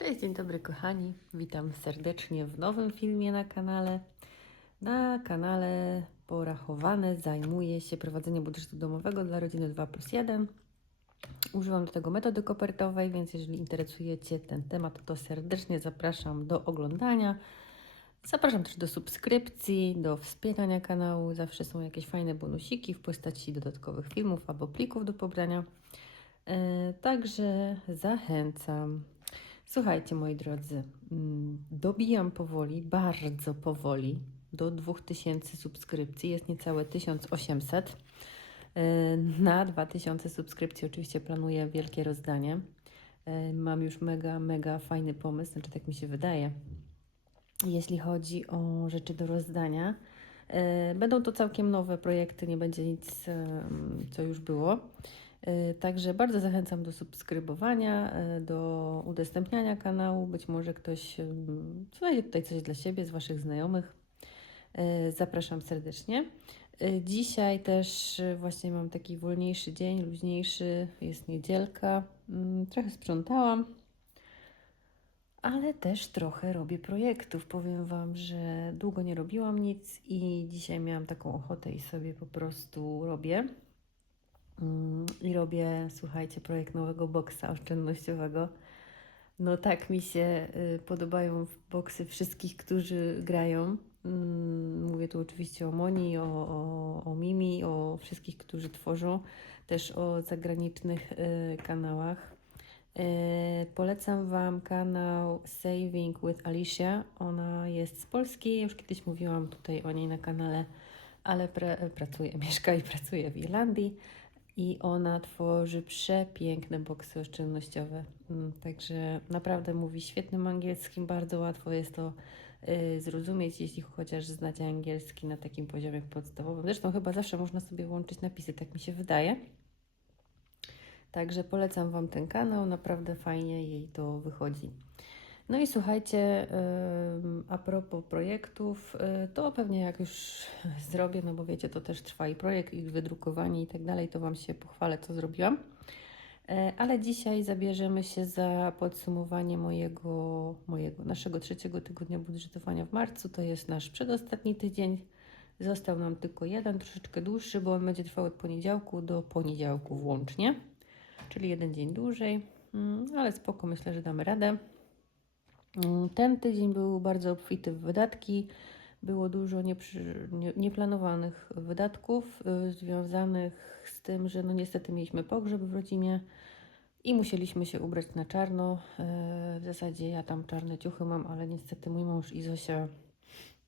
Cześć, dzień dobry kochani. Witam serdecznie w nowym filmie na kanale. Na kanale Porachowane zajmuję się prowadzeniem budżetu domowego dla rodziny 2 plus 1. Używam do tego metody kopertowej, więc jeżeli interesuje Cię ten temat, to serdecznie zapraszam do oglądania. Zapraszam też do subskrypcji, do wspierania kanału. Zawsze są jakieś fajne bonusiki w postaci dodatkowych filmów albo plików do pobrania. E, Także zachęcam. Słuchajcie, moi drodzy, mm, dobijam powoli, bardzo powoli do 2000 subskrypcji. Jest niecałe 1800. E, Na 2000 subskrypcji oczywiście planuję wielkie rozdanie. E, Mam już mega, mega fajny pomysł, znaczy tak mi się wydaje, jeśli chodzi o rzeczy do rozdania. E, Będą to całkiem nowe projekty, nie będzie nic, co już było. E, Także bardzo zachęcam do subskrybowania, e, do udostępniania kanału. Być może ktoś em, znajdzie tutaj coś dla siebie, z Waszych znajomych. Zapraszam serdecznie. Dzisiaj też właśnie mam taki wolniejszy dzień, luźniejszy, jest niedzielka. Mm, Trochę sprzątałam, ale też trochę robię projektów. Powiem Wam, że długo nie robiłam nic i dzisiaj miałam taką ochotę i sobie po prostu robię. Mm, I robię, słuchajcie, projekt nowego boksa oszczędnościowego. No tak mi się y, podobają boksy wszystkich, którzy grają. Mm, Mówię tu oczywiście o Moni, o, o, o Mimi, o wszystkich, którzy tworzą, też o zagranicznych y, kanałach. Y, Polecam Wam kanał Saving with Alicia. Ona jest z Polski, już kiedyś mówiłam tutaj o niej na kanale, ale pra, pracuje, mieszka i pracuje w Irlandii i ona tworzy przepiękne boksy oszczędnościowe. Mm, Także naprawdę mówi świetnym angielskim, bardzo łatwo jest to y, zrozumieć, jeśli chociaż znacie angielski na takim poziomie podstawowym. Zresztą chyba zawsze można sobie włączyć napisy, tak mi się wydaje. Także polecam Wam ten kanał, naprawdę fajnie jej to wychodzi. No i słuchajcie, a propos projektów, y, to pewnie jak już zrobię, no bo wiecie, to też trwa i projekt, i wydrukowanie i tak dalej, to Wam się pochwalę, co zrobiłam. E, Ale dzisiaj zabierzemy się za podsumowanie mojego, mojego, naszego trzeciego tygodnia budżetowania w marcu. To jest nasz przedostatni tydzień. Został nam tylko jeden, troszeczkę dłuższy, bo on będzie trwał od poniedziałku do poniedziałku włącznie, czyli jeden dzień dłużej, Mm, ale spoko, myślę, że damy radę. Mm, Ten tydzień był bardzo obfity w wydatki. Było dużo nieprzy, nie, nieplanowanych wydatków y, związanych z tym, że no niestety mieliśmy pogrzeb w rodzinie i musieliśmy się ubrać na czarno. Y, w zasadzie ja tam czarne ciuchy mam, ale niestety mój mąż i Zosia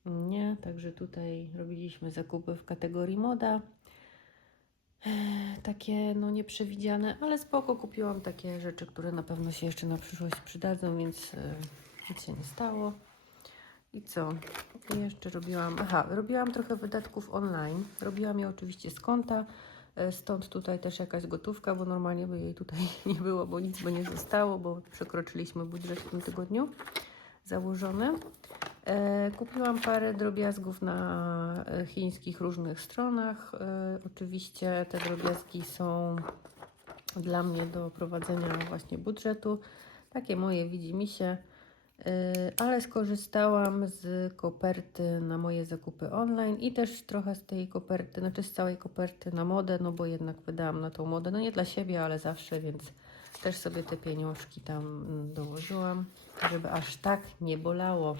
nie. Także tutaj robiliśmy zakupy w kategorii moda. E, Takie no nieprzewidziane, ale spoko kupiłam takie rzeczy, które na pewno się jeszcze na przyszłość przydadzą, więc nic się nie stało. I co? I jeszcze robiłam, aha, robiłam trochę wydatków online. Robiłam je oczywiście z konta, e, stąd tutaj też jakaś gotówka, bo normalnie by jej tutaj nie było, bo nic by nie zostało, bo przekroczyliśmy budżet w tym tygodniu założony. E, Kupiłam parę drobiazgów na e, chińskich różnych stronach. Oczywiście te drobiazgi są dla mnie do prowadzenia właśnie budżetu. Takie moje widzi mi się, ale skorzystałam z koperty na moje zakupy online i też trochę z tej koperty, znaczy z całej koperty na modę, no bo jednak wydałam na tą modę, no nie dla siebie, ale zawsze, więc też sobie te pieniążki tam mm, dołożyłam, żeby aż tak nie bolało.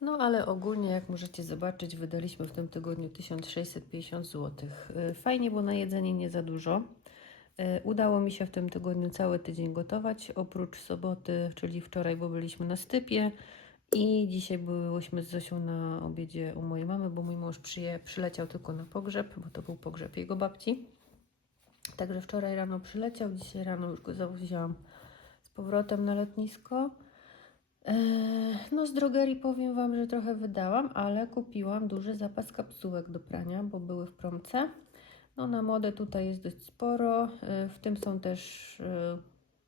No ale ogólnie, jak możecie zobaczyć, wydaliśmy w tym tygodniu 1650 zł. Fajnie, bo na jedzenie nie za dużo. Y, Udało mi się w tym tygodniu cały tydzień gotować, oprócz soboty, czyli wczoraj, bo byliśmy na stypie i dzisiaj byłyśmy z Zosią na obiedzie u mojej mamy, bo mój mąż przyje, przyleciał tylko na pogrzeb, bo to był pogrzeb jego babci. Także wczoraj rano przyleciał, dzisiaj rano już go zawoziłam z powrotem na lotnisko. Eee, No z drogerii powiem Wam, że trochę wydałam, ale kupiłam duży zapas kapsułek do prania, bo były w promce. No na modę tutaj jest dość sporo, e, w tym są też e,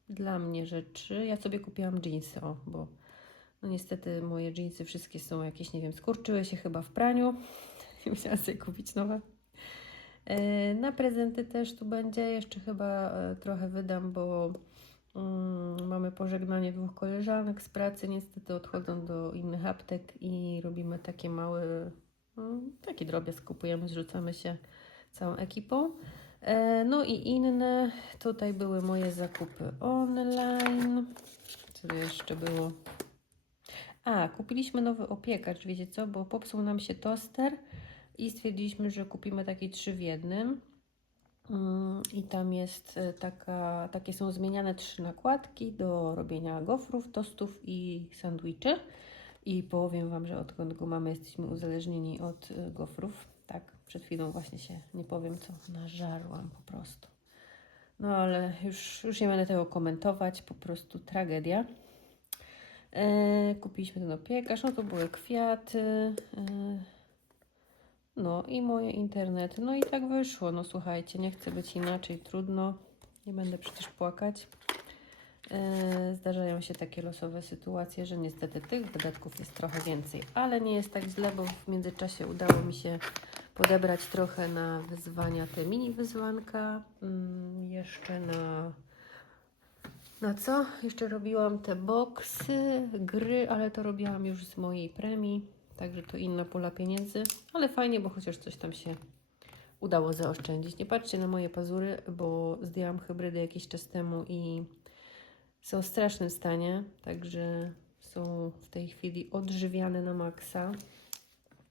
dla mnie rzeczy. Ja sobie kupiłam jeansy, o, bo no niestety moje jeansy wszystkie są jakieś, nie wiem, skurczyły się chyba w praniu musiałam sobie kupić nowe. E, Na prezenty też tu będzie, jeszcze chyba trochę wydam, bo Mm, Mamy pożegnanie dwóch koleżanek z pracy, niestety odchodzą do innych aptek i robimy takie małe, mm, taki drobiazg kupujemy, zrzucamy się całą ekipą. E, No i inne, tutaj były moje zakupy online. Co jeszcze było? A, kupiliśmy nowy opiekacz, wiecie co, bo popsuł nam się toster i stwierdziliśmy, że kupimy taki trzy w jednym. Mm, I tam jest e, taka, takie są zmieniane trzy nakładki do robienia gofrów, tostów i sandwiczy. I powiem Wam, że odkąd go mamy, jesteśmy uzależnieni od y, gofrów. Tak, przed chwilą właśnie się, nie powiem co, nażarłam po prostu. No ale już, już nie będę tego komentować, po prostu tragedia. E, kupiliśmy ten opiekarz, no to były kwiaty. E, no i moje internety. No i tak wyszło. No słuchajcie, nie chcę być inaczej, trudno. Nie będę przecież płakać. E, Zdarzają się takie losowe sytuacje, że niestety tych wydatków jest trochę więcej, ale nie jest tak źle, bo w międzyczasie udało mi się podebrać trochę na wyzwania, te mini wyzwanka, mm, jeszcze na na co? Jeszcze robiłam te boksy, gry, ale to robiłam już z mojej premii, także to inna pula pieniędzy, ale fajnie, bo chociaż coś tam się udało zaoszczędzić. Nie patrzcie na moje pazury, bo zdjęłam hybrydy jakiś czas temu i są w strasznym stanie, także są w tej chwili odżywiane na maksa.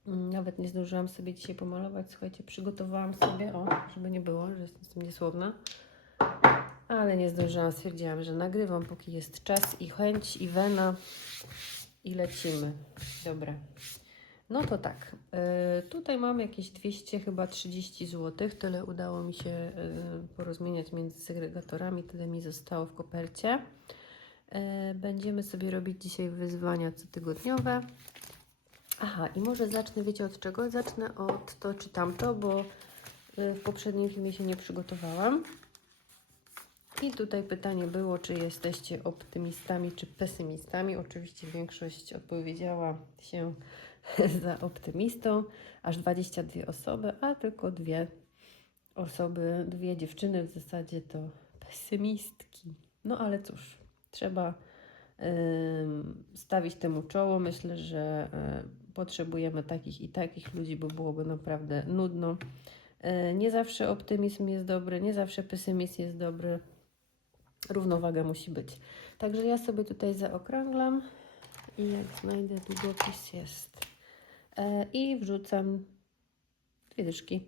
Nawet nie zdążyłam sobie dzisiaj pomalować. Słuchajcie, przygotowałam sobie, o, żeby nie było, że jestem niesłowna. Ale nie zdążyłam, stwierdziłam, że nagrywam, póki jest czas i chęć i wena i lecimy. Dobra. No to tak, y, tutaj mam jakieś 200, chyba 30 zł. Tyle udało mi się y, porozmieniać między segregatorami, tyle mi zostało w kopercie. Y, Będziemy sobie robić dzisiaj wyzwania cotygodniowe. Aha, i może zacznę, wiecie od czego? Zacznę od to czy tamto, bo y, w poprzednim filmie się nie przygotowałam. I tutaj pytanie było, czy jesteście optymistami, czy pesymistami. Oczywiście większość odpowiedziała się za optymistą, aż 22 osoby, a tylko dwie osoby, dwie dziewczyny w zasadzie to pesymistki. No ale cóż, trzeba stawić temu czoło. Myślę, że y, potrzebujemy takich i takich ludzi, bo byłoby naprawdę nudno. Y, nie zawsze optymizm jest dobry, nie zawsze pesymizm jest dobry równowaga musi być. Także ja sobie tutaj zaokrąglam i jak znajdę długopis jest. E, I wrzucam dwie dyszki.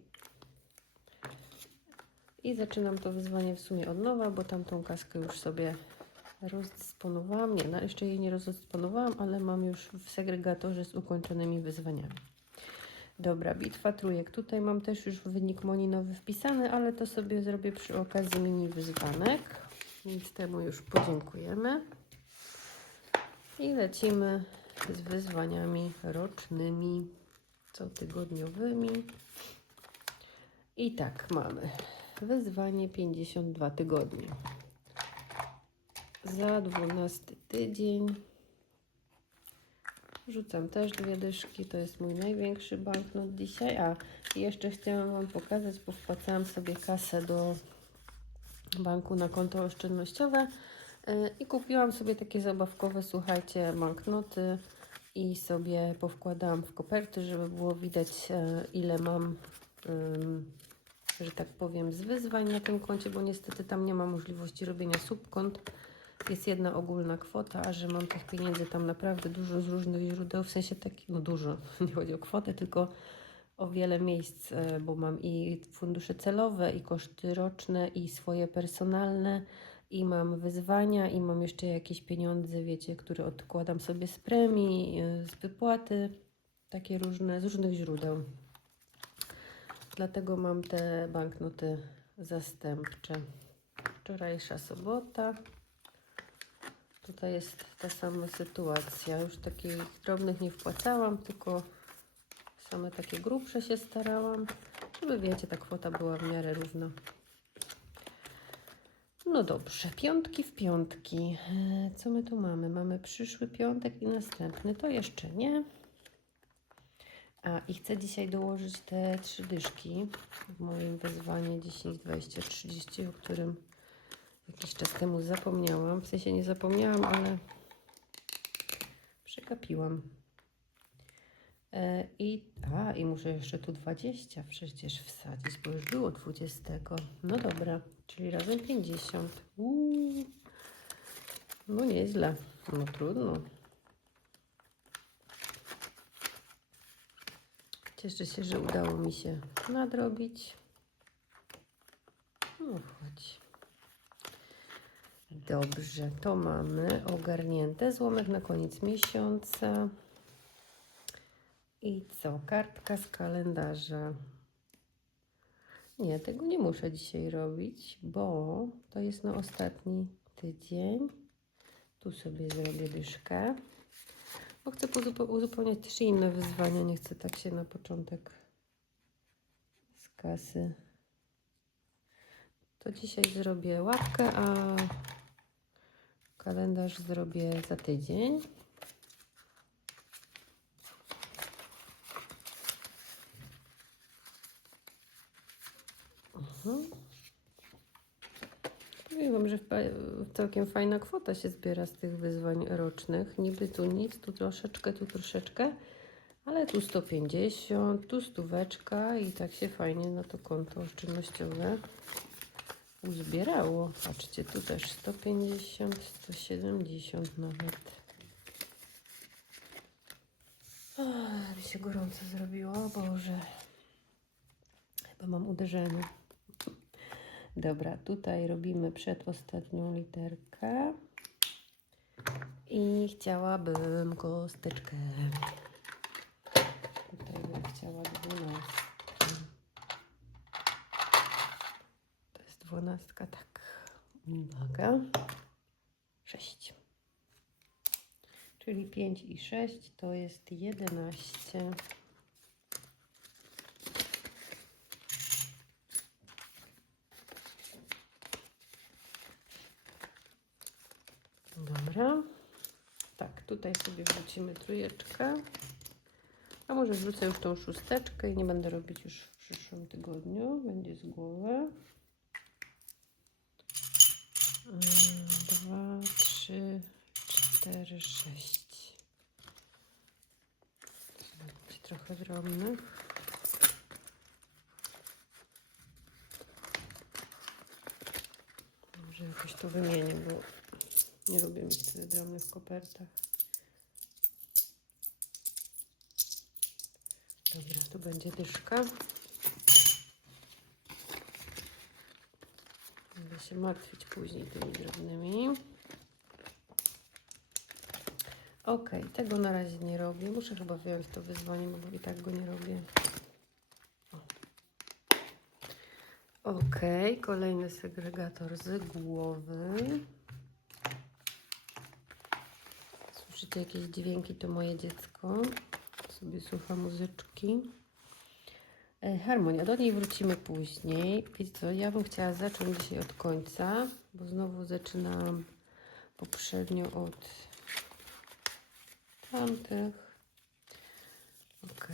I zaczynam to wyzwanie w sumie od nowa, bo tamtą kaskę już sobie rozdysponowałam. Nie, no jeszcze jej nie rozdysponowałam, ale mam już w segregatorze z ukończonymi wyzwaniami. Dobra, bitwa trójek. Tutaj mam też już wynik moninowy wpisany, ale to sobie zrobię przy okazji mini wyzwanek. Więc temu już podziękujemy. I lecimy z wyzwaniami rocznymi, cotygodniowymi. I tak mamy wyzwanie 52 tygodnie. Za 12 tydzień rzucam też dwie dyszki. To jest mój największy banknot dzisiaj. A jeszcze chciałam Wam pokazać, bo wpłacałam sobie kasę do banku na konto oszczędnościowe y, i kupiłam sobie takie zabawkowe, słuchajcie, banknoty i sobie powkładałam w koperty, żeby było widać e, ile mam, że tak powiem, z wyzwań na tym koncie, bo niestety tam nie ma możliwości robienia subkont. Jest jedna ogólna kwota, że mam tych pieniędzy tam naprawdę dużo z różnych źródeł, w sensie tak, no dużo, nie chodzi o kwotę, tylko o wiele miejsc, e, bo mam i fundusze celowe, i koszty roczne, i swoje personalne, i mam wyzwania, i mam jeszcze jakieś pieniądze, wiecie, które odkładam sobie z premii, e, z wypłaty, takie różne, z różnych źródeł. Dlatego mam te banknoty zastępcze. Wczorajsza sobota. Tutaj jest ta sama sytuacja. Już takich drobnych nie wpłacałam, tylko Same takie grubsze się starałam, żeby wiecie, ta kwota była w miarę równa. No dobrze, piątki w piątki. E, Co my tu mamy? Mamy przyszły piątek i następny. To jeszcze nie. A i chcę dzisiaj dołożyć te trzy dyszki w moim wezwanie 10, 20, 30, o którym Jakiś czas temu zapomniałam, w sensie nie zapomniałam, ale przegapiłam. E, I, a, i muszę jeszcze tu 20 przecież wsadzić, bo już było 20. No dobra, czyli razem 50. Uuu. No nieźle. No trudno. Cieszę się, że udało mi się nadrobić. No chodź. Dobrze, to mamy ogarnięte. Złomek na koniec miesiąca. I co? Kartka z kalendarza. Nie, tego nie muszę dzisiaj robić, bo to jest na ostatni tydzień. Tu sobie zrobię dyszkę. Bo chcę uzupełniać też inne wyzwania. Nie chcę tak się na początek z kasy. To dzisiaj zrobię łapkę, a kalendarz zrobię za tydzień. Mhm. Powiem Wam, że całkiem fajna kwota się zbiera z tych wyzwań rocznych. Niby tu nic, tu troszeczkę, tu troszeczkę, ale tu 150, tu stóweczka i tak się fajnie na to konto oszczędnościowe uzbierało. Patrzcie, tu też 150, 170 nawet. O, mi się gorąco zrobiło, Boże. Chyba mam uderzenie. Dobra, tutaj robimy przedostatnią literkę. I chciałabym kosteczkę. Tutaj bym chciała 12. dwunastka, tak. Uwaga. Sześć. Czyli pięć i sześć to jest jedenaście. Dobra. Tak, tutaj sobie wrzucimy trójeczkę. A może wrzucę już tą szósteczkę i nie będę robić już w przyszłym tygodniu. Będzie z głowy. 4, 6. Być trochę drobny. Może jakoś to wymienię, bo nie lubię mieć tyle drobnych w kopertach. Dobra, tu będzie dyszka. Będę się martwić później tymi drobnymi. Ok, tego na razie nie robię. Muszę chyba wyjąć to wyzwanie, bo i tak go nie robię. Ok, kolejny segregator z głowy. Słyszycie jakieś dźwięki, to moje dziecko. Sobie słucha muzyczki. E, Harmonia, do niej wrócimy później. Wiecie co, ja bym chciała zacząć dzisiaj od końca, bo znowu zaczynałam poprzednio od tamtych. Ok.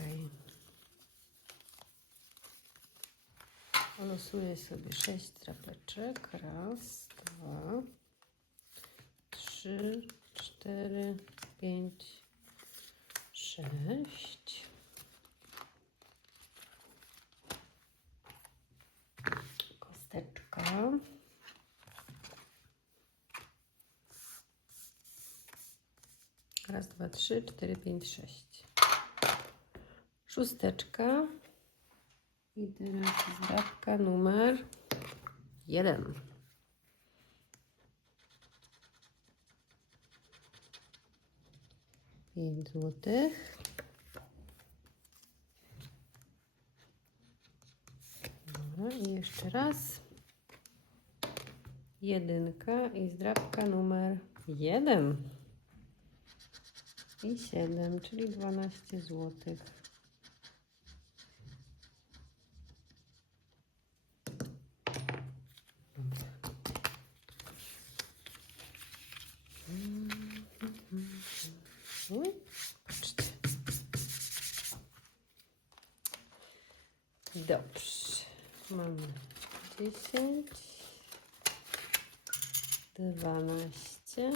Losuję sobie sześć trapeczek. Raz, dwa, trzy, cztery, pięć, sześć. Kosteczka. Raz, dwa, trzy, cztery, pięć, sześć. Szósteczka. I teraz zdawka numer jeden. Pięć złotych. Dobra, i jeszcze raz. Jedynka i zdrabka numer jeden. I siedem, czyli 12 złotych. Uj, patrzcie. Dobrze. Mamy 10. 12.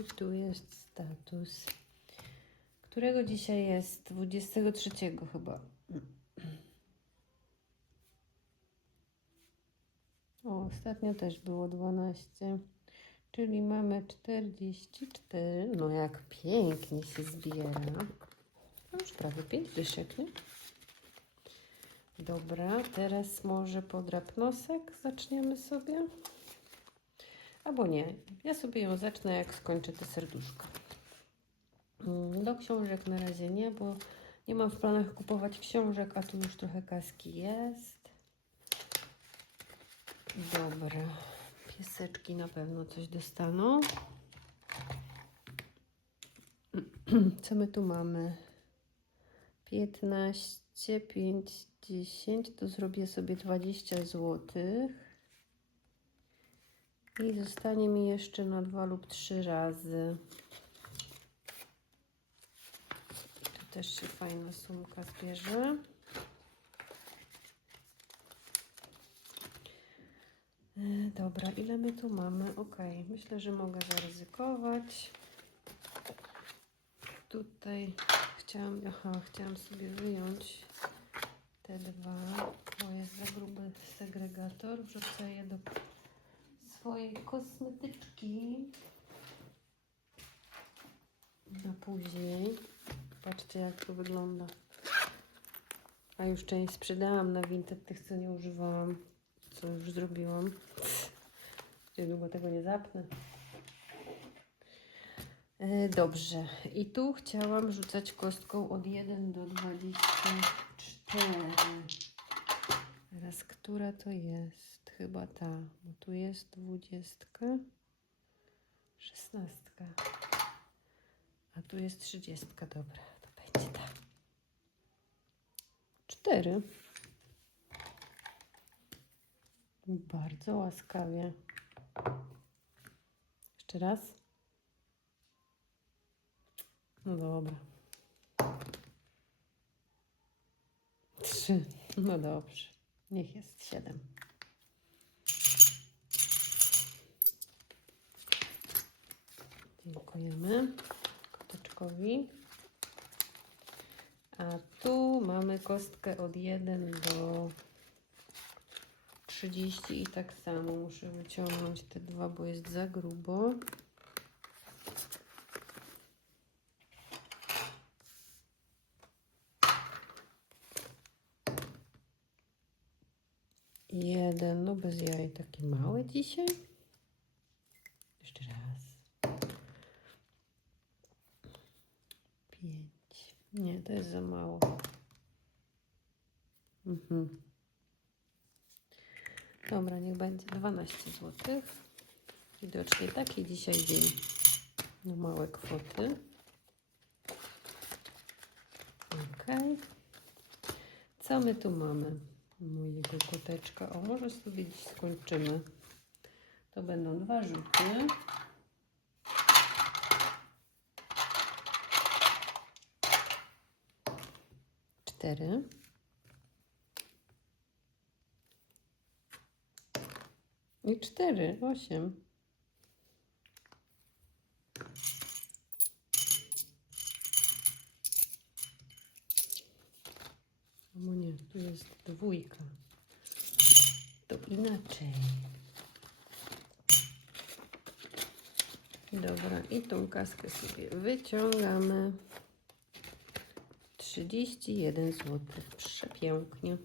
I tu jest status. Którego dzisiaj jest? 23 chyba. O, ostatnio też było 12. Czyli mamy 44. No jak pięknie się zbiera. No już prawie 5 dyszek, nie? Dobra, teraz może podrap nosek zaczniemy sobie. Albo nie, ja sobie ją zacznę jak skończę te serduszko. Mm, Do książek na razie nie, bo nie mam w planach kupować książek, a tu już trochę kaski jest. Dobra, pieseczki na pewno coś dostaną. Co my tu mamy? 15, 5, 10, to zrobię sobie 20 zł. I zostanie mi jeszcze na dwa lub trzy razy. Tu też się fajna sumka zbierze. E, Dobra, ile my tu mamy? Ok, myślę, że mogę zaryzykować. Tutaj chciałam, aha, chciałam sobie wyjąć te dwa, bo jest za gruby segregator. Wrzucę je do swojej kosmetyczki na później. Patrzcie, jak to wygląda. A już część sprzedałam na Vinted, tych co nie używałam, co już zrobiłam. Niedługo tego nie zapnę. E, Dobrze. I tu chciałam rzucać kostką od 1 do 24. Teraz, która to jest? Chyba ta, bo tu jest 20, 16. A tu jest 30. Dobra, to będzie ta. 4. Bardzo łaskawie. Jeszcze raz. No dobra. Trzy. No dobrze. Niech jest siedem. Dziękujemy koteczkowi. A tu mamy kostkę od 1 do 30 i tak samo muszę wyciągnąć te dwa, bo jest za grubo. Jeden, no bez jaj, taki mały dzisiaj. Jeszcze raz. Pięć. To jest za mało. Mhm. Dobra, niech będzie 12 zł. Widocznie taki dzisiaj dzień. No małe kwoty. Ok. Co my tu mamy? Mojego koteczka. O, może sobie dziś skończymy. To będą dwa rzuty. Cztery. I cztery, osiem. No nie, tu jest dwójka. To inaczej. Dobra, i tą kaskę sobie wyciągamy. 31 zł. Przepięknie.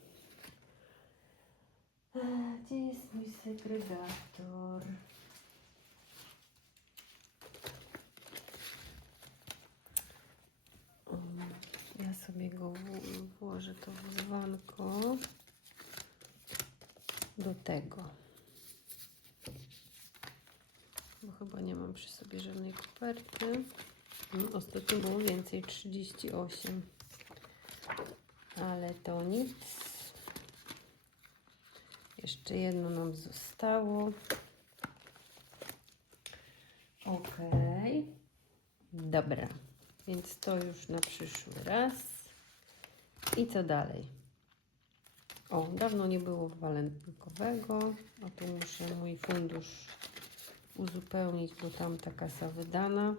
A, Gdzie jest mój segregator? Ja sobie go w- włożę to wyzwanko do tego. Bo chyba nie mam przy sobie żadnej koperty. Mm, Ostatnio było więcej, 38. Ale to nic. Jeszcze jedno nam zostało. Ok. Dobra. Więc to już na przyszły raz. I co dalej? O, dawno nie było walentynkowego. O tu muszę mój fundusz uzupełnić, bo tam ta kasa wydana.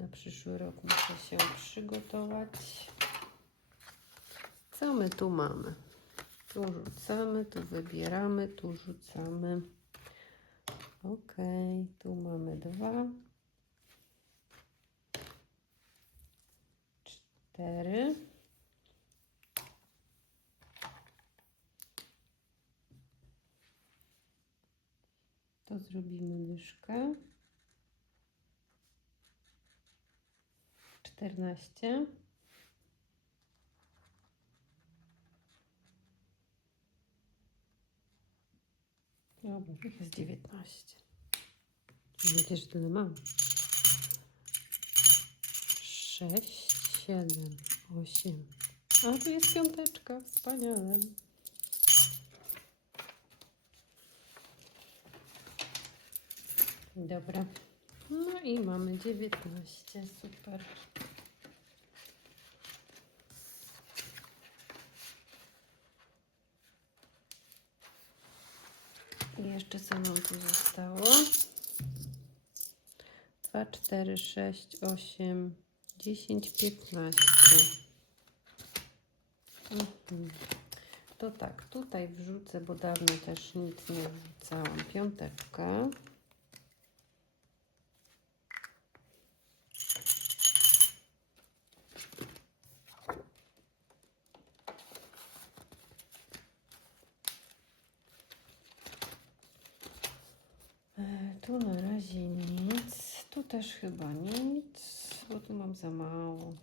Na przyszły rok muszę się przygotować. Co my tu mamy? Tu rzucamy, tu wybieramy, tu rzucamy. Ok, tu mamy dwa. Cztery. To zrobimy myszkę. Czternaście. Dobra, jest dziewiętnaście. Widzisz, tyle mam. Sześć, siedem, osiem. A tu jest piąteczka, wspaniale. Dobra. No i mamy 19, super. I jeszcze co nam tu zostało? 2, 4, 6, 8, 10, 15. Mhm. To tak, tutaj wrzucę, bo dawno też nic nie wrzucałam. Piąteczkę. E, Tu na razie nic. Tu też chyba nic, bo tu mam za mało.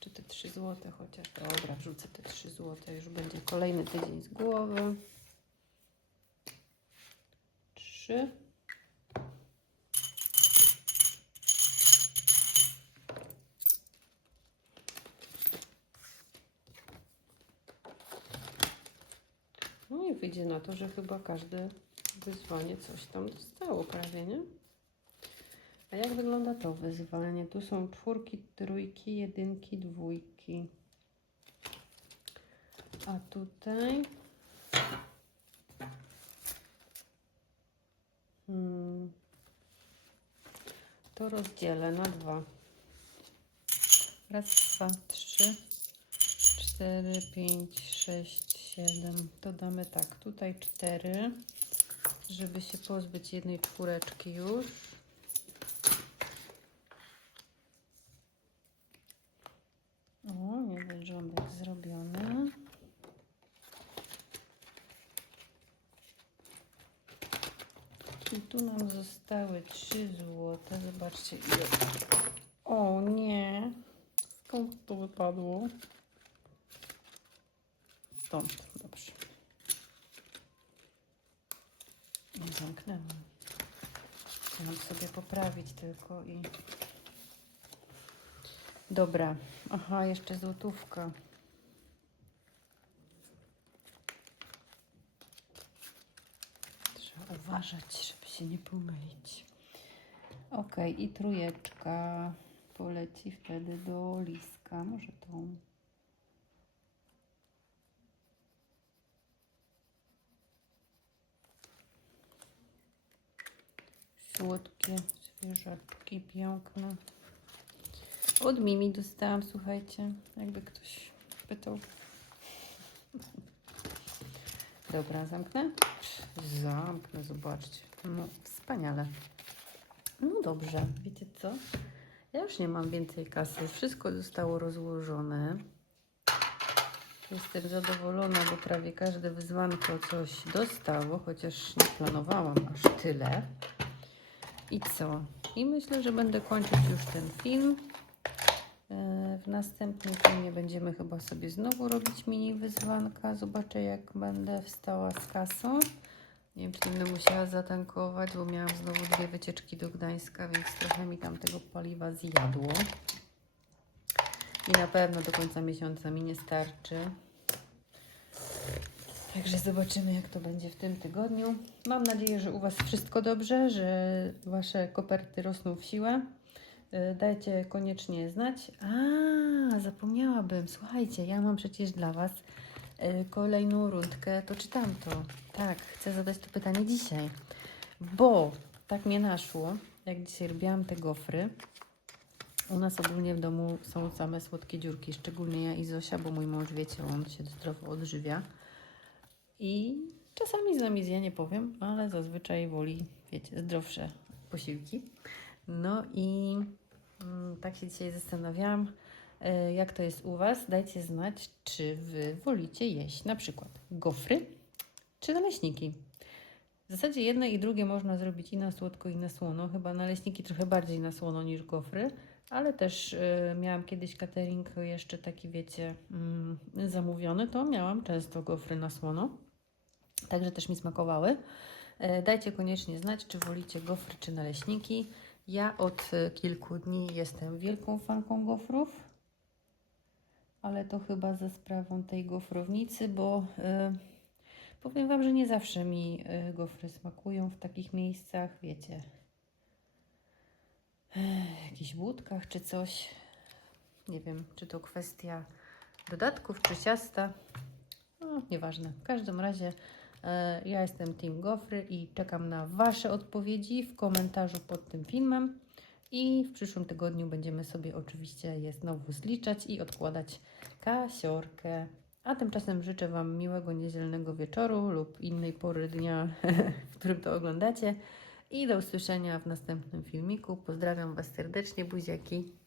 Czy te 3 złote chociaż? Dobra, wrzucę te 3 złote. Już będzie kolejny tydzień z głowy. 3. No i wyjdzie na to, że chyba każde wyzwanie coś tam dostało prawie, nie? A jak wygląda to wyzwanie? Tu są czwórki, trójki, jedynki, dwójki. A tutaj... Hmm. To rozdzielę na dwa. Raz, dwa, trzy, cztery, pięć, sześć, siedem. To damy tak, tutaj cztery, żeby się pozbyć jednej czwóreczki już. O, jeden rządek zrobiony. I tu nam zostały 3 złote. Zobaczcie ile. O nie. Skąd to wypadło? Stąd. Dobrze. Nie zamknęłam. Chciałam sobie poprawić tylko i... Dobra. Aha, jeszcze złotówka. Trzeba uważać, żeby się nie pomylić. Ok, i trójeczka poleci wtedy do liska. Może tą. Słodkie zwierzaki, piękne. Od Mimi dostałam, słuchajcie, jakby ktoś pytał. Dobra, zamknę? Zamknę, zobaczcie. No, wspaniale. No dobrze, wiecie co? Ja już nie mam więcej kasy. Wszystko zostało rozłożone. Jestem zadowolona, bo prawie każde wyzwanko coś dostało, chociaż nie planowałam aż tyle. I co? I myślę, że będę kończyć już ten film. E, W następnym filmie będziemy chyba sobie znowu robić mini wyzwanka. Zobaczę, jak będę wstała z kasą. Nie wiem, czy będę musiała zatankować, bo miałam znowu dwie wycieczki do Gdańska, więc trochę mi tam tego paliwa zjadło. I na pewno do końca miesiąca mi nie starczy. Także zobaczymy, jak to będzie w tym tygodniu. Mam nadzieję, że u Was wszystko dobrze, że Wasze koperty rosną w siłę. Y, Dajcie koniecznie znać. A, zapomniałabym. Słuchajcie, ja mam przecież dla Was kolejną rundkę. To czytam to. Tak, chcę zadać to pytanie dzisiaj. bo tak mnie naszło, jak dzisiaj robiłam te gofry. U nas ogólnie w domu są same słodkie dziurki, szczególnie ja i Zosia, bo mój mąż, wiecie, on się zdrowo odżywia. I czasami z nami zje, nie powiem, ale zazwyczaj woli, wiecie, zdrowsze posiłki. No i mm, tak się dzisiaj zastanawiałam, jak to jest u Was. Dajcie znać, czy Wy wolicie jeść na przykład gofry czy naleśniki. W zasadzie jedne i drugie można zrobić i na słodko, i na słono. Chyba naleśniki trochę bardziej na słono niż gofry, ale też y, miałam kiedyś catering jeszcze taki, wiecie, mm, zamówiony, to miałam często gofry na słono. Także też mi smakowały. E, Dajcie koniecznie znać, czy wolicie gofry czy naleśniki. Ja od e, kilku dni jestem wielką fanką gofrów, ale to chyba ze sprawą tej gofrownicy, bo e, powiem Wam, że nie zawsze mi e, gofry smakują w takich miejscach, wiecie, jakichś budkach czy coś. Nie wiem, czy to kwestia dodatków, czy ciasta. No, nieważne. W każdym razie e, ja jestem Team Gofry i czekam na Wasze odpowiedzi w komentarzu pod tym filmem. I w przyszłym tygodniu będziemy sobie oczywiście je znowu zliczać i odkładać kasiorkę. A tymczasem życzę Wam miłego niedzielnego wieczoru lub innej pory dnia, w którym to oglądacie. I do usłyszenia w następnym filmiku. Pozdrawiam Was serdecznie, buziaki.